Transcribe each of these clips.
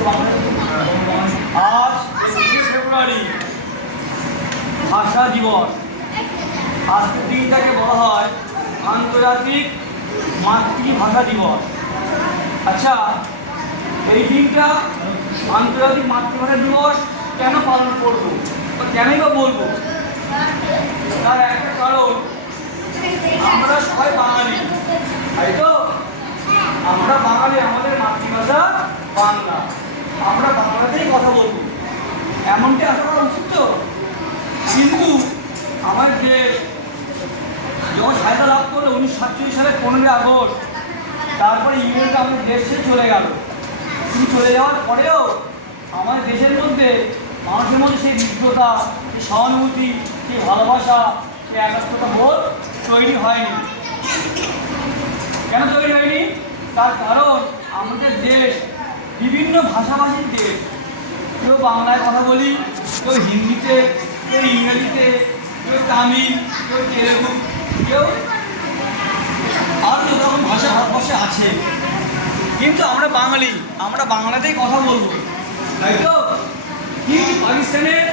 আজ 21 ফেব্রুয়ারি ভাষা দিবস। আজকের দিনটাকে বলা হয় আন্তর্জাতিক মাতৃভাষা দিবস। আচ্ছা, এই দিনটা আন্তর্জাতিক মাতৃভাষা দিবস কেন পালন করব বা কেনই বা বলবো? তার একটা কারণ, আমরা সবাই বাঙালি, তাই তো? আমরা বাঙালি, আমাদের মাতৃভাষা বাংলা, আমরা বাংলাতেই কথা বলবো, এমনটি আশা করা উচিত তো। কিন্তু আমার দেশ যখন স্বাধীনতা লাভ করলো 1947 সালের 15ই আগস্ট, তারপরে ইংরেজরা আমাদের দেশ ছেড়ে চলে গেল। কিন্তু চলে যাওয়ার পরেও আমাদের দেশের মধ্যে মানুষের মধ্যে সেই বিদ্যতা, সেই সহানুভূতি, সেই ভালোবাসা, সেই একাত্মতা বোধ তৈরি হয়নি। কেন তৈরি হয়নি? তার কারণ আমাদের দেশ বিভিন্ন ভাষাভাষীর দেশ। কেউ বাংলায় কথা বলি, কেউ হিন্দিতে, কেউ ইংরেজিতে, কেউ তামিল, কেউ তেলেগু, কেউ আরও যত রকম ভাষা ভারতবর্ষে আছে। কিন্তু আমরা বাঙালি, আমরা বাংলাতেই কথা বলবো, তাই তো? কিন্তু পাকিস্তানের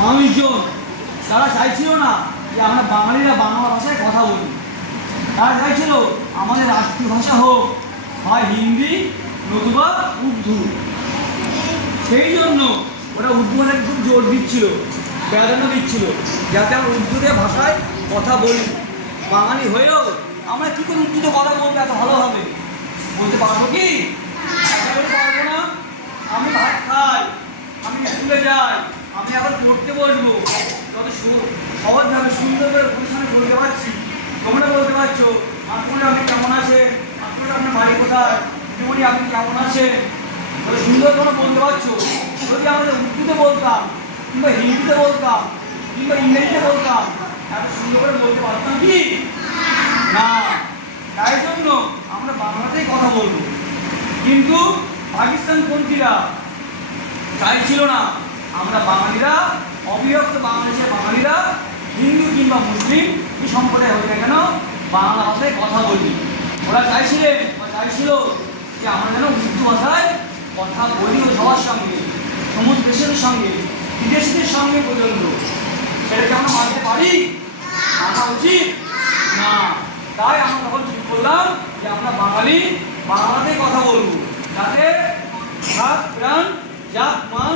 মানুষজন তারা চাইছিল না যে আমরা বাঙালিরা বাংলা ভাষায় কথা বলি। তারা চাইছিল আমাদের রাষ্ট্রীয় ভাষা হোক হয় হিন্দি নতুবা উর্দু। সেই জন্য ওরা উর্দু ভাষায় খুব জোর দিচ্ছিল, প্রাধান্য দিচ্ছিল, যাতে আমরা উর্দুতে ভাষায় কথা বলি। বাঙালি হয়েও আমরা কী করে উর্দুতে কথা বলবো এত ভালোভাবে? বলতে পারবো কি? পারবো না। আমি ভাত খাই, আমি স্কুলে যাই, আমি আবার পড়তে বসবো, তত সহজভাবে সুন্দর করে প্রতিষ্ঠানে বলতে পারছি। তোমরা বলতে পারছো আপনার আপনি কেমন আছেন, আপনার আপনার বাড়ি কোথায়, দিদিমণি আপনি কেমন আছেন, সুন্দর করে বলতে পারছো। যদি আমাদের উর্দুতে বলতাম কিংবা হিন্দিতে বলতাম কিংবা ইংরেজিতে বলতাম, এত সুন্দর করে বলতে পারতাম কি? না। তাই জন্য আমরা বাংলাতেই কথা বলবো। কিন্তু পাকিস্তানপন্থীরা চাইছিল না আমরা বাঙালিরা, অবিভক্ত বাংলাদেশের বাঙালিরা হিন্দু কিংবা মুসলিম কি সম্প্রদায় হোক না কেন বাংলা ভাষায় কথা বলি। ওরা চাইছিল যে আমরা যেন উর্দু ভাষায় কথা বলি ও সবার সঙ্গে, সমস্ত দেশের সঙ্গে, বিদেশিদের সঙ্গে পর্যন্ত। সেটাকে আমরা মানতে পারি? মানা উচিত না। তাই আমরা তখন ঠিক করলাম যে আমরা বাঙালি, বাংলাতেই কথা বলবো, যাতে ভাত প্রাণ জাত মান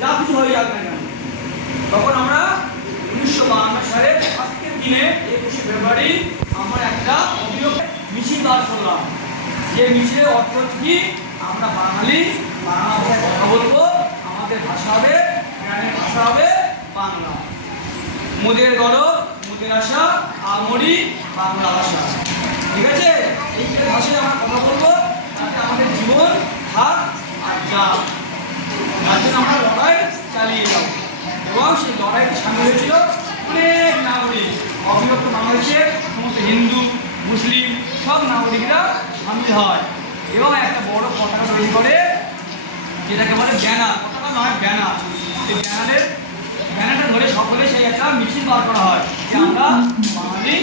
যা কিছু হয়ে যাক না কেন। তখন আমরা 1952 সালে আজকের দিনে 21 ফেব্রুয়ারি আমরা একটা অভিযোগ মিছিল বার করলাম। যে মিছিলের অর্থ কি? আমরা বাঙালি, বাংলা ভাষায় কথা বলবো, আমাদের ভাষা হবে, জ্ঞানের ভাষা হবে বাংলা। মোদের গরব, মোদের আশা, আমরি বাংলা ভাষা। ঠিক আছে? এই ভাষায় আমরা কথা বলবো, যাতে আমাদের জীবন থাক আর যা, তার জন্য আমরা লড়াই চালিয়ে যাব। এবং সেই লড়াইতে সামিল হয়েছিল অনেক নাগরিক, অবিভক্ত বাংলাদেশের সমস্ত হিন্দু মুসলিম সব নাগরিকরা সামিল হয় এবং একটা বড় পতাকা তৈরি করে, যেটাকে বলে ব্যানার। পতাকা নয়, ব্যানার। এই ব্যানারটা ধরে সকলে সেই একটা মিছিল বার করা হয় যে আমরা বাঙালি,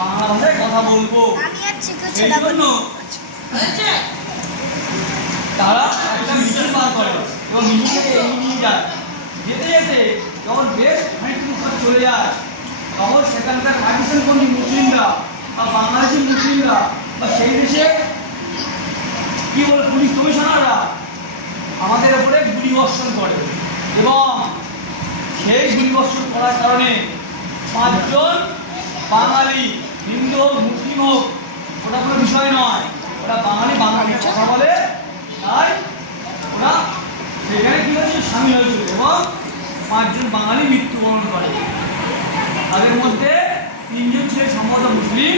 বাংলা ভাষায় কথা বলবো। সেই জন্য তারা একটা মিছিল বার করে এবং মিছিলটাকে এগিয়ে নিয়ে যায়। যেতে যেতে যখন বেশ খানিকটু চলে যায়, তখন সেখানকার পাকিস্তানপন্থী মুসলিমরা বা বাংলাদেশি মুসলিমরা বা সেই দেশে কি বলে পুলিশ কমিশনাররা আমাদের উপরে গুলিবর্ষণ করে এবং সেই গুলিবর্ষণ করার কারণে 5 জন বাঙালি, হিন্দু হোক মুসলিম হোক ওটা কোনো বিষয় নয়, ওরা বাঙালি, বাঙালি কথা বলে, তাই ওরা সেখানে কি হয়েছে সামিল হয়েছিল এবং 5 জন বাঙালি মৃত্যুবরণ করে। তাদের মধ্যে 3 জন ছিল সম্ভবত মুসলিম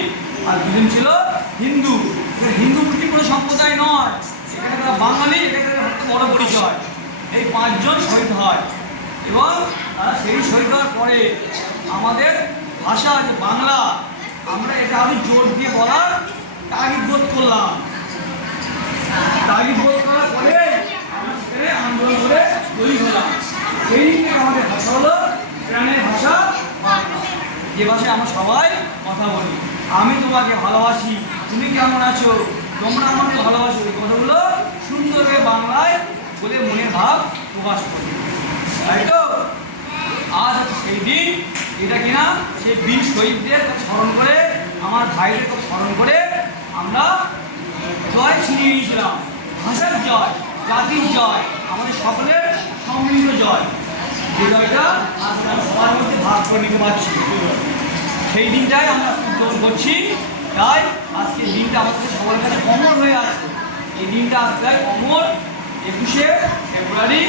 আর 2 জন ছিল হিন্দু। হিন্দু মুসলিম কোনো সম্প্রদায় নয়, এখানে তারা বাঙালি, এখানে বড় পরিচয়। এই 5 জন শহীদ হয় এবং তারা সেই শহীদ হওয়ার পরে আমাদের ভাষা যে বাংলা, আমরা এটা আমি জোর দিয়ে বলার তাগিদ বোধ করলাম। তাগিদ বোধ করার পরে আমরা সেখানে আন্দোলন করে তৈরি হলাম। সেই আমাদের ভাষা হলো প্রাণের ভাষা বাংলা, যে ভাষায় আমরা সবাই কথা বলি। আমি তোমাকে ভালোবাসি, তুমি কেমন আছো, তোমরা আমাকে ভালোবাসো, এই কথাগুলো শুনতে বলে মনের ভাব প্রকাশ করি, তাই তো? আজ হচ্ছে সেই দিন, এটা কিনা সেই বীর শহীদদের স্মরণ করে, আমার ভাইদেরকে স্মরণ করে আমরা জয় ছিনিয়ে নিয়েছিলাম। ভাষার জয়, জাতির জয়, আমাদের সকলের সম্মিলিত জয়। যে জয়টা আজকে আমরা সবার মধ্যে ভাগ করে নিতে পারছি, সেই দিনটাই আমরা উদযাপন করছি। তাই আজকের দিনটা আমাদের সবার কাছে অমর হয়ে আছে। এই দিনটা আজকে অমর, 21শে ফেব্রুয়ারি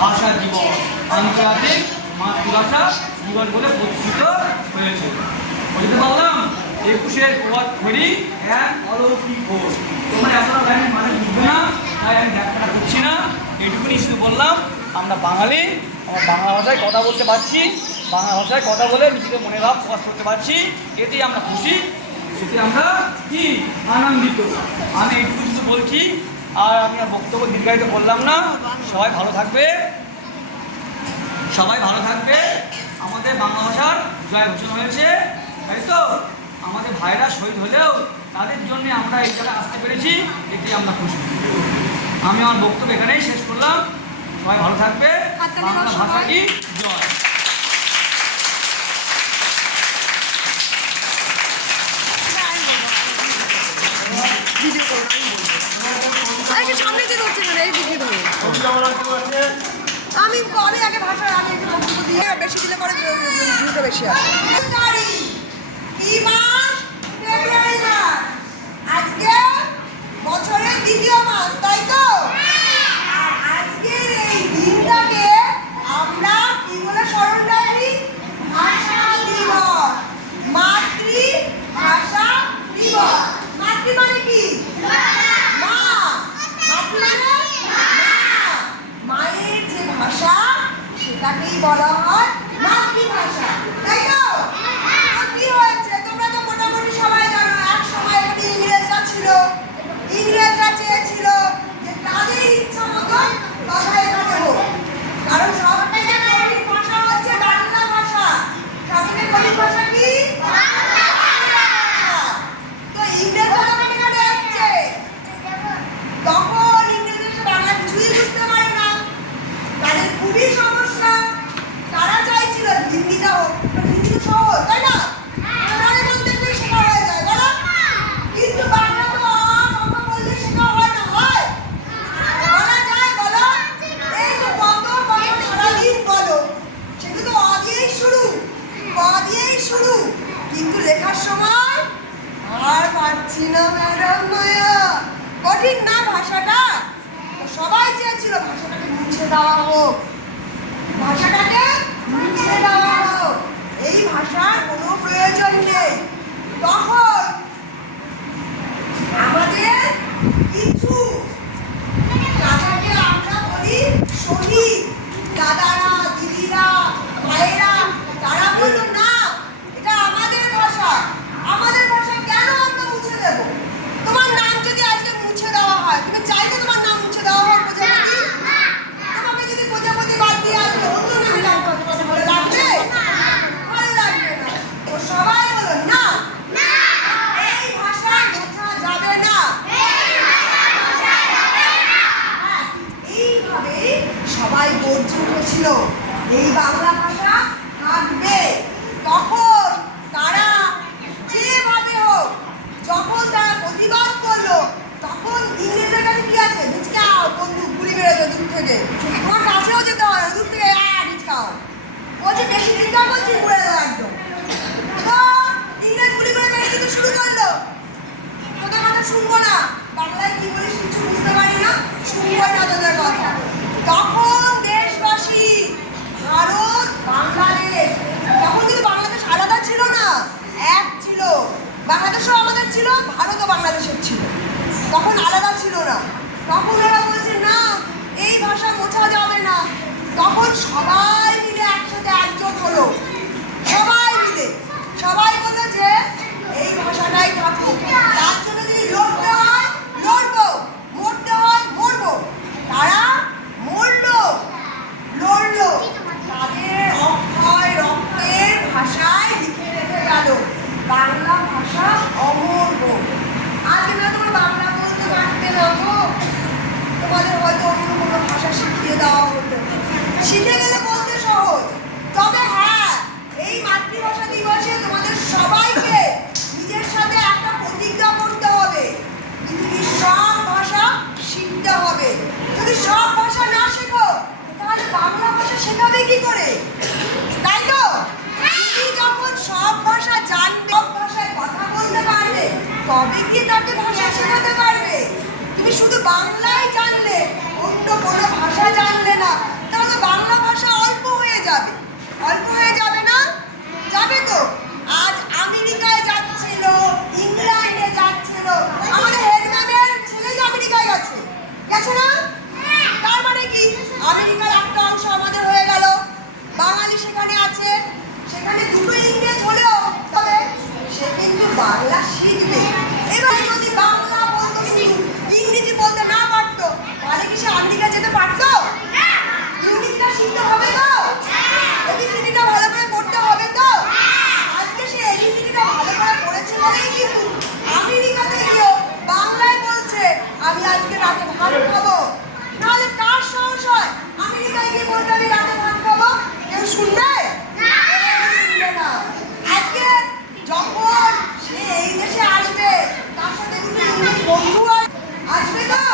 ভাষা দিবস, আন্তর্জাতিক মাতৃভাষা দিবস বলে প্রতিষ্ঠিত হয়েছে। বলতে পারলাম 21শে প্রভাত ঘড়ি এক অলৌকিক ভোর। তোমরা এতটা লাইন মানে বুঝবে না, তাই আমি ব্যাখ্যাটা করছি না, এইটুকুনি শুধু বললাম। আমরা বাঙালি, আমরা বাংলা ভাষায় কথা বলতে পারছি, বাংলা ভাষায় কথা বলে নিজেদের মনের ভাব প্রকাশ করতে পারছি, এতেই আমরা খুশি, এতে আমরা কি আনন্দিত। আমি এইটুকু শুধু বলছি, আর আমি আর বক্তব্য দীর্ঘায়িত করলাম না। সবাই ভালো থাকবে, সবাই ভালো থাকবে। আমাদের বাংলা ভাষার জয় ঘোষণা হয়েছে, তাই তো? আমাদের ভাইরা শহীদ হলেও তাদের জন্য আমরা এই জায়গায় আসতে পেরেছি, এতেই আমরা খুশি। আমি আমার বক্তব্য এখানেই শেষ করলাম। সবাই ভালো থাকবে, বাংলা ভাষাটি জয়। সামনে যে ধরছে না, এই দিকে ধরে আমি আগে ভাষা আমি একটু বক্তব্য দিয়ে বেশি দিলে পরে ভিউটা বেশি আসে। কি মাস? ফেব্রুয়ারি মাস। আজকে বছরের দ্বিতীয় মাস, তাই তো? আর আজকের এই দিনটাকে আমরা কি বলে স্মরণ রাখি? ভাষা দিবস, মাতৃভাষা দিবস। মাতৃ মানে কি? মা। মাতৃ মানে মায়ের যে ভাষা, সেটাকেই বলা হয় মাতৃভাষা, তাই তো? কি হয়েছে তোমরা তো মোটামুটি সবাই জানো, এক সময় এখানে ইংরেজরা ছিল। ইংরেজরা চেয়েছিল যে তাদের ইচ্ছা মতো কথা এখানে হোক, কারণ সব থেকে কঠিন ভাষা হচ্ছে বাংলা ভাষা। সব থেকে কঠিন ভাষা কি? বাংলা ভাষা। তো ইংরেজরা যখন এখানে আসছে, তখন ইংরেজরা বাংলা কিছুই বুঝতে পারে না, তাদের খুবই সমস্যা। তারা চাইছিল হিন্দিটা হোক, হিন্দি তো সহজ, তাই না? তাদের মধ্যে শেখা হয়ে যায়, তাই না? কিন্তু বাংলা তো অঙ্ক বললে শেখা হয় না, হয়? বলা যায়, বলো? এই যে কত সারাদিন বলো, সেগুলো তো অ দিয়েই শুরু, ক দিয়েই শুরু, কিন্তু লেখার সময় আর পারছি না ম্যাডাম মায়া। কঠিন না ভাষাটা? সবাই চেয়েছিল ভাষাটাকে মুছে দেওয়া হোক, ভাষাটাকে মুছে দেওয়া হোক, এই ভাষার কোনো প্রয়োজন নেই। তখন আমাদের কিছু যাদেরকে আমরা বলি শহীদ দাদারা, দিদিরা, ভাইয়েরা, তারা বললো না, এটা আমাদের ভাষা, আমাদের ভাষা কেন আমরা মুছে দেব? তোমার নাম যদি আজকে মুছে দেওয়া হয়, তুমি চাইবে তোমার নাম মুছে দেওয়া হোক? প্রজাপতি? তোমাকে যদি প্রজাপতি বাদ দিয়ে আসবে, অন্য নামে ভালো লাগবে? ভালো লাগবে না। তো সবাই বলো না, এই ভাষা মোছা যাবে না। এইভাবেই সবাই গর্জে উঠেছিল, এই বাংলা ভাষা থাকবে। তখন তারা যেভাবে হোক, যখন তারা প্রতিবাদ করলো, তখন ইংরেজের কাছে কি আছে? ঢিচকাও, বন্দুক গুলি মেরেছে দূর থেকে, তোমার কাছেও যেতে হয় না, দূর থেকে ঢিচকাও বলছে, বেশি ঢিচকাও করছি ঘুরে দেবো একদম। তো ইংরেজ গুলি করে মেরে দিতে শুরু করলো। তোদের কথা শুনবো না, বাংলায় কি বলিস কিছু বুঝতে পারি না, শুনবো না তোদের কথা। তখন দেশবাসী, ভারত বাংলাদেশ, তখন কিন্তু বাংলাদেশ আলাদা ছিল না, এক ছিল। বাংলাদেশও আমাদের ছিল, ভারতও বাংলাদেশের ছিল, তখন আলাদা ছিল না। তখন ওরা বলছে না, এই ভাষা মোছা যাবে না। তখন সবাই মিলে একসাথে একজোট হলো, সবাই মিলে সবাই বললো যে এই ভাষাটাই থাকুক। তার জন্য যদি লড়তে হয় লড়বো, মরতে হয় মরবো। তারা মরলো, লড়লো, তাদের অক্ষয় রক্তের ভাষায় লিখে রেখে গেল বাংলা ভাষা অমর হোক। আজকে না তোমার বাংলা বলতে পারবে না, তোমাদের হয়তো অন্য কোনো ভাষা শিখতে হবে। যদি সব ভাষা না শেখো তাহলে বাংলা ভাষা শেখাবে কি করে? তাই তো তুমি যখন সব ভাষা জানবে, সব ভাষায় কথা বলতে পারবে, তবে কি তাকে ভাষা শেখাতে পারবে। তুমি শুধু বাংলাই জানলে, অন্য কোনো ভাষা জানলে না, তাহলে বাংলা ভাষা অল্প হয়ে যাবে। অল্প হয়ে যাবে না? যাবে তো। আজ আমেরিকায় যাচ্ছিল, ইংল্যান্ডে যাচ্ছিল, আমাদের হেডম্যানের ছেলে যে আমেরিকায় গেছে, গেছে না? তার মানে কি আমেরিকার একটা অংশ আমাদের হয়ে গেল। বাঙালি সেখানে আছে, সেখানে দুটো ইংরেজ হলেও তবে সে কিন্তু বাংলা শিখবে। এবার যদি বাংলা বলতো, শুধু ইংরেজি বলতে না পারতো, তাহলে কি সে আমেরিকা যেতে পারতো? ইংরেজিটা শিখতে হবে তো, এবিসিডিটা ভালো করে পড়তে হবে তো। আজকে সে এবিসিডিটা ভালো করে পড়েছে বলেই কিন্তু আমেরিকাতে গিয়েও বাংলায় বলছে আমি আজকে রাতে ভাত খাবো। নাহলে কার সাহস হয় আমেরিকায় গিয়ে বলতে আমি রাতে ভাত খাবো? কেউ শুনবে? শুনবে না। আজকে যখন সে এই দেশে আসবে, তার সাথে দুটো ইংরেজ বন্ধু আসবে তো,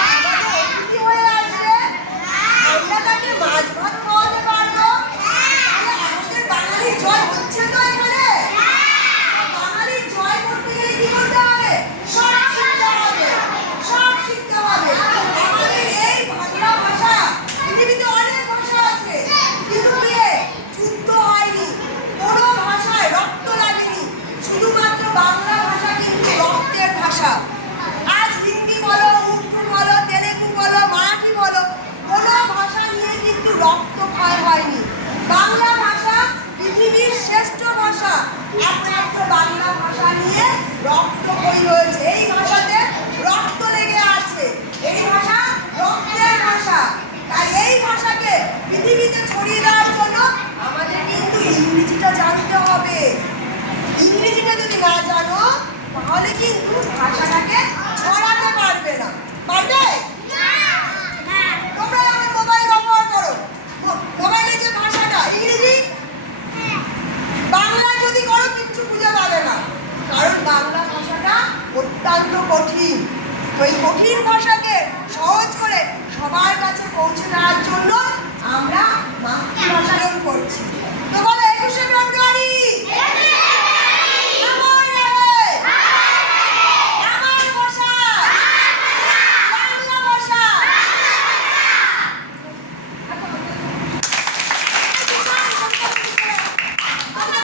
আমাদের অতিথি হয়ে আসবে, আমরা তাকে মাছ ভাত খাওয়াতে পারবো। তাহলে আমাদের বাঙালির জয় হচ্ছে তো এখানে। বাঙালির জয় করতে গেলে কি করতে হবে? সব শিখতে হবে, সব শিখতে হবে। আমাদের এই বাংলা ভাষা, পৃথিবীতে অনেক ভাষা আছে, কিন্তু বিয়ে যুদ্ধ হয়নি, কোনো ভাষায় রক্ত লাগেনি, শুধুমাত্র বাংলা ভাষা কিন্তু রক্তের ভাষা। আজ হিন্দি বলো, উর্দু বলো, তেলেগু বলো, মারাঠি বলো, কোনো ভাষা নিয়ে কিন্তু রক্ত ক্ষয় হয়নি। বাংলা ভাষা পৃথিবীর শ্রেষ্ঠ ভাষা, একমাত্র বাংলা ভাষা নিয়ে রক্ত বই হয়েছে। এই ভাষাতে রক্ত লেগে আছে, এই ভাষা রক্তের ভাষা। তাই এই ভাষাকে পৃথিবীতে ছড়িয়ে দেওয়ার জন্য আমাদের কিন্তু ইংরেজিটা জানতে হবে। ইংরেজিটা যদি না জানো তাহলে কিন্তু ভাষাটাকে ছড়াতে পারবে না। পারবে? তোমরা যখন মোবাইল ব্যবহার করো, মোবাইলে যে ভাষাটা ইংরেজি, বাংলা যদি করো কিচ্ছু খুঁজে পাবে না, কারণ বাংলা ভাষাটা অত্যন্ত কঠিন। তো এই কঠিন ভাষাকে সহজ করে সবার কাছে পৌঁছে দেওয়ার জন্য আমরা মাতৃভাষা করছি। তো বলো 21শে ফেব্রুয়ারি